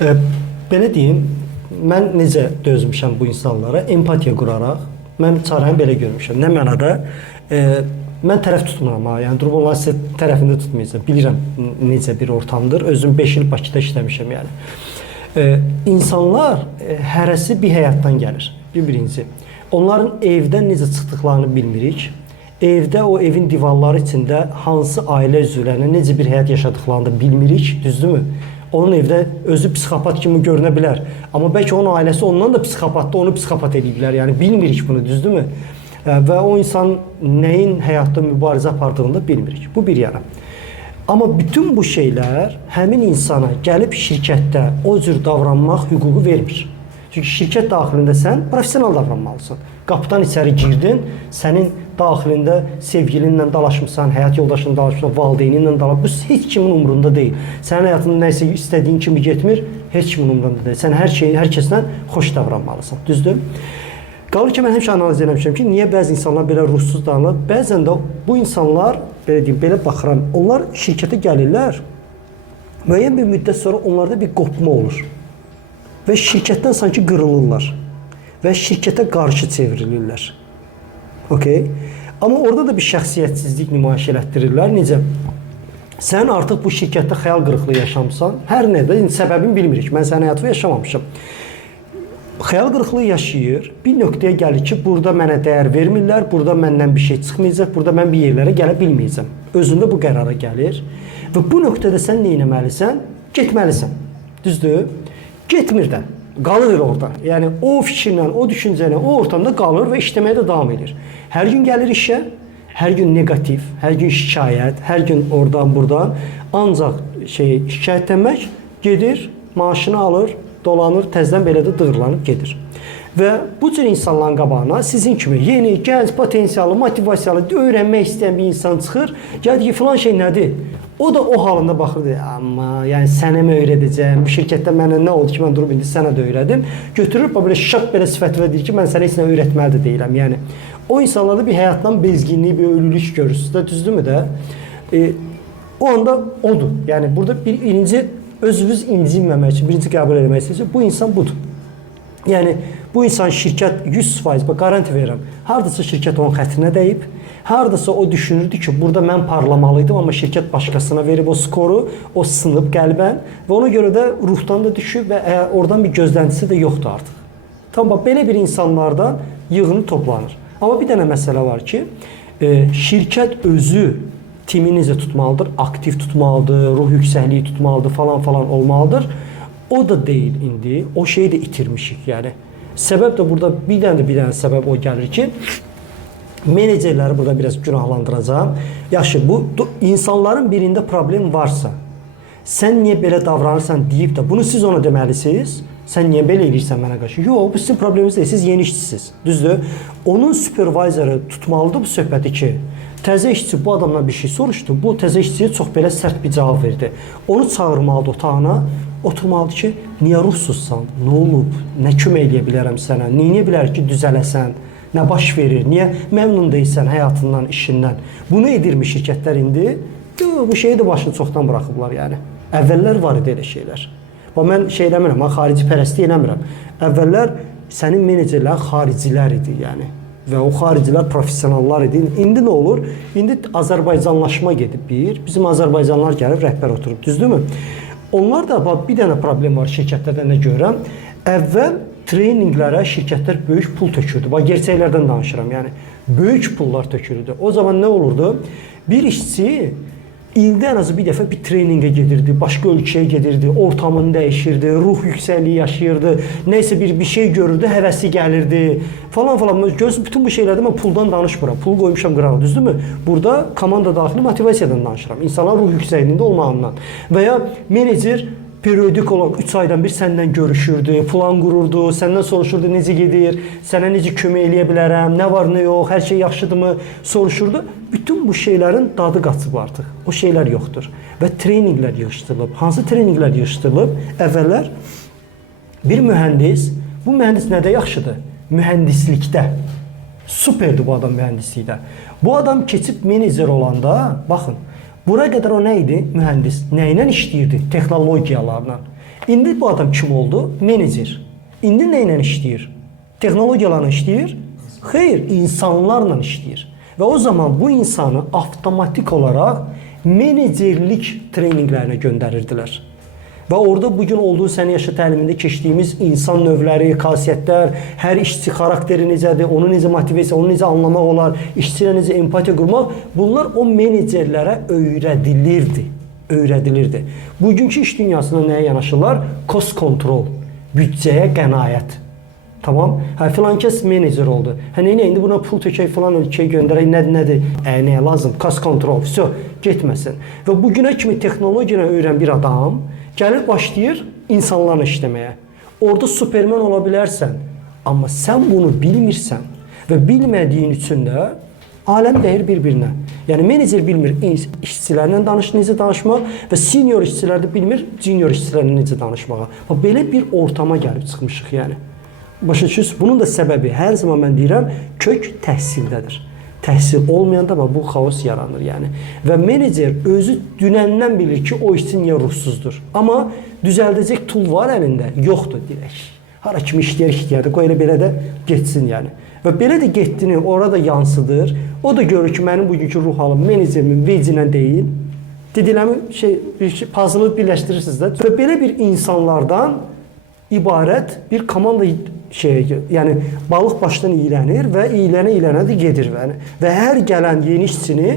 E, Belə deyim, mən necə dözmüşəm bu insanlara, empatiya quraraq, mən çarəni belə görmüşəm. Nə mənada? Mən tərəf tutmuram ha, yəni durub onların sizə tərəfində tutmayacağım. Bilirəm necə bir ortamdır. Özüm 5 il Bakıda işləmişəm yəni. İnsanlar hərəsi bir həyatdan gəlir. Birinci. Onların evdən necə çıxdıqlarını bilmirik. Evdə o evin divarları içində hansı ailə üzvlərinin necə bir həyat yaşadıqlarını da bilmirik, düzdürmü? Onun evdə özü psixopat kimi görünə bilər. Amma bəlkə onun ailəsi ondan da psixopatdır, onu psixopat ediblər. Yəni bilmirik bunu, düzdürmü? Və o insan nəyin həyatda mübarizə apardığını da bilmirik. Bu bir yana. Amma bütün bu şeylər həmin insana gəlib şirkətdə o cür davranmaq hüququ vermir. Çünki şirkət daxilində sən professional davranmalısan. Qapıdan içəri girdin, sənin daxilində sevgilinlə dalaşmısan, həyat yoldaşınla dalaşmısan, valideyninlə dalaşmısan. Bu heç kimin umurunda deyil. Sənin həyatında nəsə istədiyin kimi getmir, heç kimin umurunda deyil. Sən hər kəslə xoş davranmalısan. Düzdür? Qalır ki, mən həmişə analiz eləmişəm ki, niyə bəzi insanlar belə ruhsuz davranır? Bəzən də bu insanlar, belə deyim, belə baxıram, onlar şirkətə gəlirlər, müəyyən bir müddət sonra onlarda bir qopma olur. Və şirkətdən sanki qırılırlar və şirkətə qarşı çevrilirlər. Okay? Amma orada da bir şəxsiyyətsizlik nümayiş elətdirirlər. Necə? Sən artıq bu şirkətdə xəyal qırıqlığı yaşamısan, hər nədə səbəbini bilmirik. Mən sənin həyatını yaşamamışam. Xəyal qırıqlığı yaşayır, bir nöqtəyə gəlir ki, burada mənə dəyər vermirlər, burada məndən bir şey çıxmayacaq, burada mən bir yerlərə gələ bilməyəcəm. Özündə bu qərara gəlir və bu nöqtədə sən nə etməlisən? Getməlisən. Düzdür? Getmir də. Qalır orada. Yəni o fikirlə, o düşüncəylə, o ortamda qalır və işləməyə də davam edir. Hər gün gəlir işə, hər gün negativ, hər gün şikayət, hər gün oradan buradan ancaq şikayətlənmək, gedir, maaşını alır, dolanır, təzədən belə də dığırlanıb gedir. Və bu cür insanların qabağına sizin kimi yeni, gənc, potensiyalı, motivasiyalı, öyrənmək istəyən bir insan çıxır. Gəlir ki, filan şey nədir? O da o halında baxır, deyir, amma yəni sənə mi öyrədəcəm? Bu şirkətdə mənə nə oldu ki, mən durub indi sənə də öyrədim. Götürür, belə şak belə sifətvə deyir ki, mən sənə heç nə öyrətməli də deyiləm. Yəni o insanlarda bir həyatdan bezginlik, bir ölülük görürsünüz də, düzdürmü də? O anda odur. Yəni burada birinci özünüz incinməmək üçün, birinci qəbul etmək istəyirsə, bu insan budur. Yəni bu insan şirkət 100%, bax qaranti verirəm. Hardasa şirkət onun xətrinə dəyib, hardasa o düşünürdü ki, burada mən parlamalıydım, amma şirkət başqasına verib o skoru, o sınıb qəlbən və ona görə də ruhdan da düşüb və oradan bir gözləntisi də yoxdur artıq. Tamam, belə bir insanlardan yığını toplanır. Amma bir dənə məsələ var ki, şirkət özü timi necə tutmalıdır, aktiv tutmalıdır, ruh yüksəkliyi tutmalıdır, falan olmalıdır. O da deyil indi, o şeyi də itirmişik yəni. Səbəb də burada bir dənə səbəb o gəlir ki, menecerləri burada biraz günahlandıracağım. Yaxşı, bu insanların birində problem varsa, sən niyə belə davranırsan deyib də bunu siz ona deməlisiniz. Sən niyə belə eləyirsən mənə qarşı? Yox, bu sizin probleminiz deyil, siz yeni işçisiniz. Düzdür? Onun supervizoru tutmalıdır bu söhbəti ki, təzə işçi bu adamdan bir şey soruşdu, bu təzə işçiyə çox belə sərt bir cavab verdi. Onu çağırmalıdır otağına, oturmalıdır ki, niyə ruhsuzsan, nə olub, nə kömək eləyə bilərəm sənə, niyə bilər ki, düzələsən, nə baş verir, niyə məmnun deyilsən həyatından, işindən. Bunu edirmi şirkətlər indi? Yox, bu şeyi də başını çoxdan buraxıblar yəni. Əvvəllər var idi elə şeylər. Mən şey eləmirəm, mən xarici pərəstlik eləmirəm. Əvvəllər sənin menecerlərin xaricilər idi yəni. Və o xaricilər professionallar idi. İndi nə olur? İndi Azərbaycanlaşma gedib bir. Bizim Azərbaycanlar gəlib rəhbər oturub, düzdürmü? Onlar da bir dənə problem var şirkətlərdə nə görürəm. Əvvəl treyninqlərə şirkətlər böyük pul tökürdü. Bax, gerçəklərdən danışıram. Yəni, böyük pullar tökürdü. O zaman nə olurdu? Bir işçi ildə ən azı bir dəfə bir treyninqə gedirdi, başqa ölkəyə gedirdi, ortamını dəyişirdi, ruh yüksəkliyi yaşayırdı, nəysə bir şey görürdü, həvəsi gəlirdi, falan. Görürsünüz, bütün bu şeylərdə mən puldan danışmıram. Pul qoymuşam qırağa, düzdürmü? Burada komanda daxili motivasiyadan danışıram. İnsanlar ruh yüksəkliyində olmağından. Və ya menecer periodik olan 3 aydan bir səndən görüşürdü, plan qururdu, səndən soruşurdu necə gedir, sənə necə kömək eləyə bilərəm, nə var, nə yox, hər şey yaxşıdırmı soruşurdu. Bütün bu şeylərin dadı qaçıb artıq. O şeylər yoxdur. Və treyninqlər yığışdırılıb. Hansı treyninqlər yığışdırılıb? Əvvəllər bir mühəndis, bu mühəndis nədə yaxşıdır? Mühəndislikdə. Superdir bu adam mühəndislikdə. Bu adam keçib menecer olanda, baxın, bura qədər o nə idi? Mühəndis. Nə ilə işləyirdi? Texnologiyalarla. İndi bu adam kim oldu? Menecer. İndi nə ilə işləyir? Texnologiyalarla işləyir? Xeyr, insanlarla işləyir. Və o zaman bu insanı avtomatik olaraq menecerlik treninqlərinə göndərirdilər. Və orada bugün olduğu səni yaşa təlimində keçdiyimiz insan növləri, xasiyyətlər, hər işçi xarakteri necədir, onu necə motivə etsə, onu necə anlamaq olar, işçilə necə empatiya qurmaq, bunlar o menecerlərə öyrədilirdi. Bugünkü iş dünyasında nəyə yanaşırlar? Cost control, büdcəyə qənaət. Tamam. Filan kəs menecer oldu. Neylə indi buna pul tökək, filan ölkəyə göndərək, nədir? Nəyə lazım? Cost control, getməsin. Və bugünə kimi texnologiyaya öyrən bir adam gəlir başlayır insanlarla işləməyə. Orada supermen ola bilərsən, amma sən bunu bilmirsən və bilmədiyin üçün də aləm dəyir bir-birinə. Yəni menecer bilmir işçilərlə necə danışmaq və senior işçilər də bilmir junior işçilərlə necə danışmağa. Belə bir ortama gəlib çıxmışıq yəni. Başa düşürsünüz? Bunun da səbəbi hər zaman mən deyirəm kök təhsildədir. Təhsil olmayanda bu xaos yaranır yəni. Və menecer özü dünəndən bilir ki, o işçi niyə ruhsuzdur. Amma düzəldəcək tool var əlində, yoxdur deyək. Hara kimi işləyər, qoy elə belə də getsin yəni. Və belə də getdiyini orada yansıdır. O da görür ki, mənim bugünkü ruh halım menecerimin vecinə deyil. Dediləmi puzzle birləşdirirsiniz də. Və belə bir insanlardan ibarət bir komanda yəni balıq başdan iylənir və iylənə də gedir. Və hər gələn yeni işçini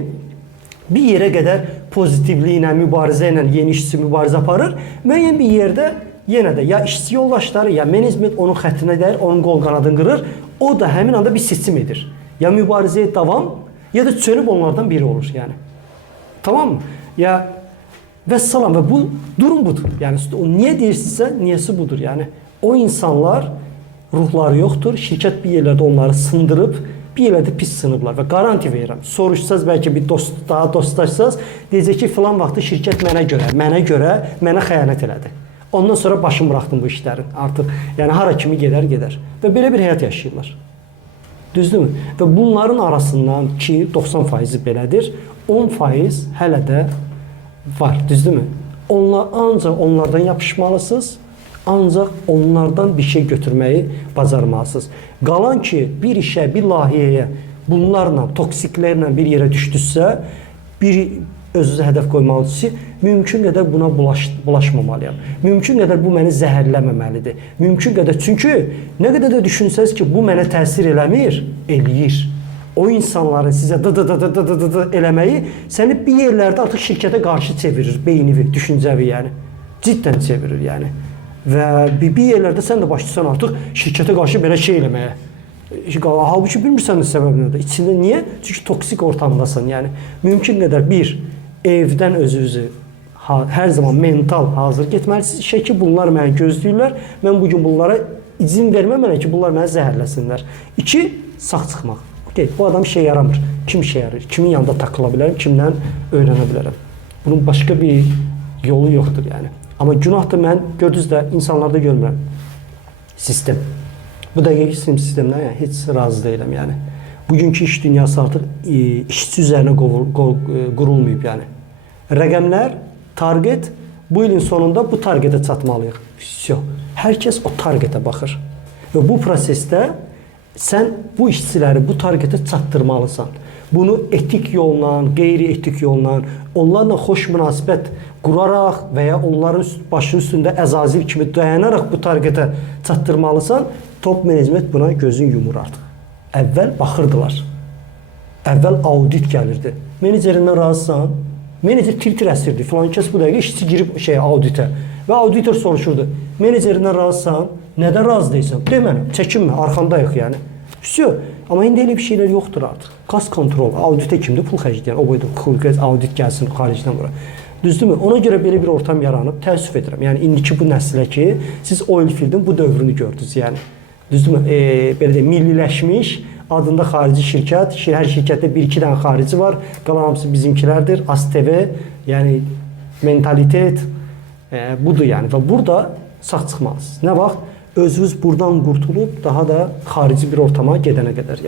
bir yerə qədər pozitivliklə, mübarizə ilə yeni işçi mübarizə aparır. Müəyyən bir yerdə yenə də ya işçi yoldaşları, ya menecment onun xəttinə dəyir, onun qol qanadını qırır. O da həmin anda bir seçim edir. Ya mübarizəyə davam, ya da çönüb onlardan biri olur yəni. Tamam mı? Ya vəssalam və bu durum budur. Yəni o niyə deyirsinizsə, niyəsi budur. Yəni o insanlar ruhları yoxdur. Şirkət bir yerlərdə onları sındırıb, bir yerlərdə pis sınıblar və garanti verirəm. Soruşsaz bəlkə bir daha dostlaşsaz, deyəcək ki, filan vaxtı şirkət mənə görə mənə xəyanət elədi. Ondan sonra başım buraxdım bu işlərin. Artıq yəni hara kimi gedər. Və belə bir həyat yaşayırlar. Düzdürmü? Və bunların arasından ki 90% belədir, 10% hələ də var. Düzdürmü? Ancaq onlardan yapışmalısınız. Ancaq onlardan bir şey götürməyi bacarmalısınız. Qalan ki, bir işə, bir layihəyə bunlarla, toksiklərlə bir yerə düşdüsə, bir özünüzə hədəf qoymalısınız ki, mümkün qədər buna bulaşmamalıyam. Mümkün qədər bu məni zəhərləməməlidir. Mümkün qədər, çünki nə qədər də düşünsəz ki, bu mənə təsir eləmir, eləyir. O insanların sizə eləməyi səni bir yerlərdə artıq şirkətə qarşı çevirir, beynivi, düşüncəvi yəni. Ciddən çevirir yəni. Və bir yerlərdə sən də başlayırsan artıq şirkətə qarşı belə şey eləməyə. Halbuki bilmirsən də səbəb nədir. İçində niyə? Çünki toksik ortamdasan. Yəni mümkün qədər bir evdən özünüzü hər zaman mental hazır getməlisiniz. İşə ki, bunlar məni gözləyirlər. Mən bugün bunlara izin verməməliyəm ki, bunlar məni zəhərləsinlər. 2. Sağ çıxmaq. Okay, bu adam işə yaramır. Kim işə yarayır? Kimin yanında takıla bilərəm? Kimdən öyrənə bilərəm? Bunun başqa bir yolu yoxdur yəni. Amma günah da mən gördünüz də insanlarda görmürəm. Sistem. Bu dəqiqəki sistemdən yəni, heç razı deyiləm yəni. Bugünkü iş dünyası artıq işçi üzərinə qurulmayıb yəni. Rəqəmlər, target, bu ilin sonunda bu targetə çatmalıyıq. Hər kəs o targetə baxır. Və bu prosesdə sən bu işçiləri bu targetə çatdırmalısan. Bunu etik yolla, qeyri-etik yolla, onlarla xoş münasibət quraraq və ya onların başı üstündə əzazil kimi dayanaraq bu targetə çatdırmalısan, top menecment buna gözün yumur artıq. Əvvəl baxırdılar. Əvvəl audit gəlirdi. Menecerindən razısan, menecer tir-tir əsirdi. Filan kəs bu dəqiqə işçi girib auditə və auditor soruşurdu. Menecerindən razısan, nədən razı deyilsən? Demənəm, çəkinmə, arxandayıq yəni. Amma indi elə bir şeylər yoxdur artıq. Cost control, auditə kimdir? Pul xərcləyən. O boyda audit gəlsin xaricdən bura. Düzdürmü? Ona görə belə bir ortam yaranıb. Təəssüf edirəm. Yəni indiki bu nəslə ki, siz Oilfieldin bu dövrünü gördünüz. Yəni düzdürmü? Belə deyək, milliləşmiş, adında xarici şirkət. Hər şirkətdə 1-2 dənə xarici var. Qalan hamısı bizimkilərdir. ASTV, yəni mentalitet budur yəni. Və burada sağ çıxmalısınız. Nə vaxt özünüz buradan qurtulub daha da xarici bir ortama gedənə qədər yəni.